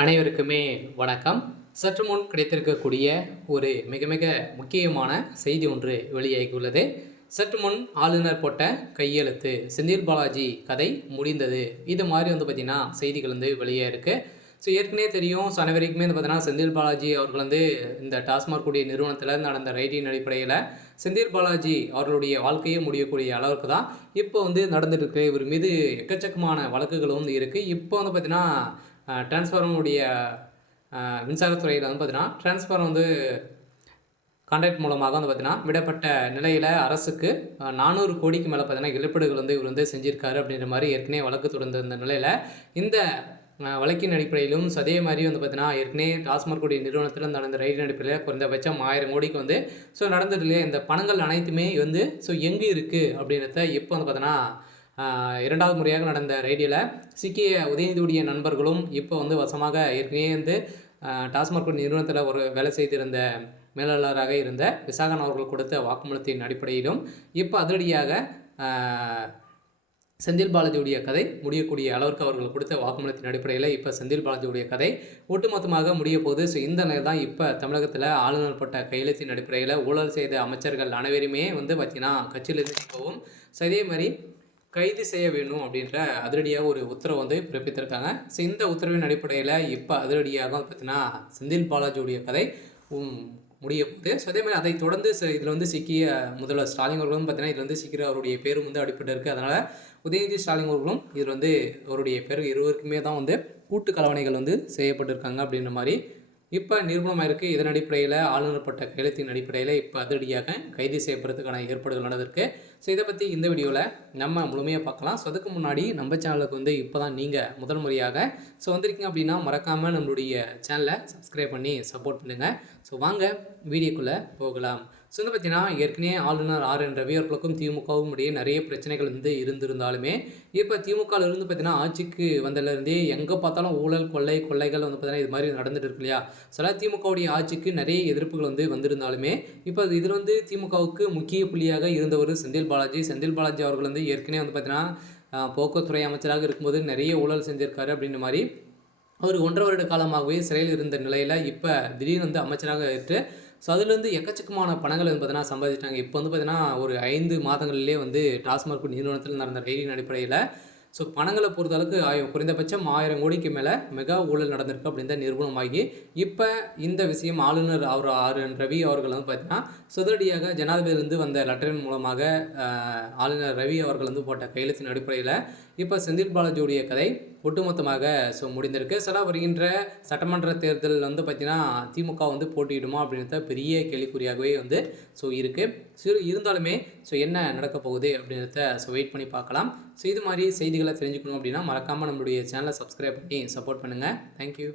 அனைவருக்குமே வணக்கம். சற்று முன் கிடைத்திருக்கக்கூடிய ஒரு மிக மிக முக்கியமான செய்தி ஒன்று வெளியாகியுள்ளது. சற்று முன் ஆளுநர் போட்ட கையெழுத்து, செந்தில் பாலாஜி கதை முடிந்தது. இது மாதிரி பார்த்திங்கன்னா செய்திகள் வெளியே இருக்குது. ஸோ ஏற்கனவே தெரியும். அனைவருக்குமே பார்த்தீங்கன்னா செந்தில் பாலாஜி அவர்கள் இந்த டாஸ்மாக் கூடிய நிறுவனத்தில் நடந்த ரைடின் அடிப்படையில் செந்தில் பாலாஜி அவர்களுடைய வாழ்க்கையை முடியக்கூடிய அளவுக்கு தான் இப்போ நடந்துட்டு இருக்கு. இவர் மீது எக்கச்சக்கமான வழக்குகளும் இருக்குது. இப்போ பார்த்தீங்கன்னா டிரான்ஸ்ஃபார்மருடைய மின்சாரத்துறையில் பார்த்தீங்கன்னா டிரான்ஸ்ஃபார்மர் கான்ட்ராக்ட் மூலமாக பார்த்தீங்கன்னா விடப்பட்ட நிலையில் அரசுக்கு 400 கோடிக்கு மேலே பார்த்தீங்கன்னா இழப்பீடுகள் இவர் செஞ்சிருக்காரு அப்படின்ற மாதிரி ஏற்கனவே வழக்கு தொடர்ந்த நிலையில் இந்த வழக்கின் அடிப்படையிலும் அதே மாதிரி பார்த்தீங்கன்னா ஏற்கனவே டாஸ்மாக் கூடிய நிறுவனத்தில் நடந்த ரைடின் அடிப்படையில் குறைந்தபட்சம் 1000 கோடிக்கு ஸோ நடந்தது இல்லையா, இந்த பணங்கள் அனைத்துமே ஸோ எங்கே இருக்குது அப்படின்றத இப்போ பார்த்தீங்கன்னா இரண்டாவது முறையாக நடந்த ரைடில் சிக்கிய உதயநிதியுடைய நண்பர்களும் இப்போ வசமாக ஏற்கனவே டாஸ்மாக் நிறுவனத்தில் ஒரு வேலை செய்திருந்த மேலாளராக இருந்த விசாகன் அவர்கள் கொடுத்த வாக்குமூலத்தின் அடிப்படையிலும் இப்போ அதிரடியாக செந்தில் பாலாஜியுடைய கதை முடியக்கூடிய அளவிற்கு அவர்கள் கொடுத்த வாக்குமூலத்தின் அடிப்படையில் இப்போ செந்தில் பாலாஜியுடைய கதை ஒட்டுமொத்தமாக முடிய போகுது. ஸோ இந்த நிலை தான் இப்போ தமிழகத்தில் ஆளுநர் போட்ட கையெழுத்தின் அடிப்படையில் ஊழல் செய்த அமைச்சர்கள் அனைவருமே பார்த்திங்கன்னா கட்சியிலிருந்து போகும். ஸோ இதே மாதிரி கைது செய்ய வேணும் அப்படின்ற அதிரடியாக ஒரு உத்தரவு பிறப்பித்திருக்காங்க. ஸோ இந்த உத்தரவின் அடிப்படையில் இப்போ அதிரடியாக பார்த்தீங்கன்னா செந்தில் பாலாஜியுடைய கதை முடிய போகுது. ஸோ அதே மாதிரி அதை தொடர்ந்து இதில் சிக்கிய முதல்வர் ஸ்டாலின் அவர்களும் பார்த்தீங்கன்னா இதில் சிக்கிற அவருடைய பேரும் அடிப்பட்டு இருக்குது. அதனால் உதயநிதி ஸ்டாலின் அவர்களும் இதில் அவருடைய பேர் இருவருக்குமே தான் கூட்டு கலவணைகள் செய்யப்பட்டிருக்காங்க அப்படின்ற மாதிரி இப்போ நிரூபணமாக இருக்குது. இதன் அடிப்படையில் ஆளுநர் பட்ட கையெழுத்தின் அடிப்படையில் இப்போ அதிரடியாக கைது செய்யப்படுறதுக்கான ஏற்பாடுகள் நடந்திருக்கு. ஸோ இதை பற்றி இந்த வீடியோவில் நம்ம முழுமையாக பார்க்கலாம். ஸோ அதுக்கு முன்னாடி நம்ம சேனலுக்கு இப்போ தான் நீங்கள் முதல் முறையாக ஸோ வந்திருக்கீங்க அப்படின்னா மறக்காமல் நம்மளுடைய சேனலை சப்ஸ்கிரைப் பண்ணி சப்போர்ட் பண்ணுங்கள். ஸோ வாங்க வீடியோக்குள்ளே போகலாம். ஸோ பார்த்தீங்கன்னா ஏற்கனவே ஆளுநர் RN ரவி அவர்களுக்கும் திமுகவும் இடையே நிறைய பிரச்சனைகள் இருந்திருந்தாலுமே இப்போ திமுகவிலிருந்து பார்த்தீங்கன்னா ஆட்சிக்கு வந்ததுலேருந்தே எங்கே பார்த்தாலும் ஊழல் கொள்ளைகள் பார்த்தீங்கன்னா இது மாதிரி நடந்துட்டு இருக்கு இல்லையா. சில திமுகவுடைய ஆட்சிக்கு நிறைய எதிர்ப்புகள் வந்திருந்தாலுமே இப்போ இதில் திமுகவுக்கு முக்கிய புள்ளியாக இருந்தவர் செந்தில் பாலாஜி அவர்கள் ஏற்கனவே பார்த்தீங்கன்னா போக்குவரத்துறை அமைச்சராக இருக்கும்போது நிறைய ஊழல் செஞ்சிருக்காரு அப்படின்ற மாதிரி அவர் 1.5 வருட காலமாகவே சிறையில் இருந்த நிலையில் இப்போ திடீர்னு அமைச்சராக இருக்கு. ஸோ அதுலேருந்து எக்கச்சக்கமான பணங்கள் பார்த்தீங்கன்னா சம்பாதிச்சிட்டாங்க. இப்போ பார்த்தீங்கன்னா ஒரு 5 மாதங்களிலே டாஸ்மாக் நிறுவனத்தில் நடந்த ரைடின் அடிப்படையில் ஸோ பணங்களை பொறுத்தளவுக்கு குறைந்தபட்சம் 1000 கோடிக்கு மேலே மெகா ஊழல் நடந்திருக்கு அப்படின்னு தான் நிரூபணமாகி இப்போ இந்த விஷயம் ஆளுநர் RN ரவி அவர்கள் பார்த்தீங்கன்னா சுதடியாக ஜனாதிபதியிலிருந்து வந்த லெட்டரின் மூலமாக ஆளுநர் ரவி அவர்கள் போட்ட கையெழுத்தின் அடிப்படையில் இப்போ செந்தில் பாலாஜியுடைய கதை ஒட்டுமொத்தமாக ஸோ முடிந்திருக்கு. வருகின்ற சட்டமன்ற தேர்தல் பார்த்திங்கன்னா திமுக போட்டியிடுமா அப்படின்றத பெரிய கேள்விக்குறியாகவே ஸோ இருக்குது. ஸோ இருந்தாலுமே ஸோ என்ன நடக்க போகுது அப்படின்றத ஸோ வெயிட் பண்ணி பார்க்கலாம். ஸோ இது மாதிரி செய்திகளை தெரிஞ்சுக்கணும் அப்படின்னா மறக்காமல் நம்மளுடைய சேனலை சப்ஸ்கிரைப் பண்ணி சப்போர்ட் பண்ணுங்கள். தேங்க்யூ.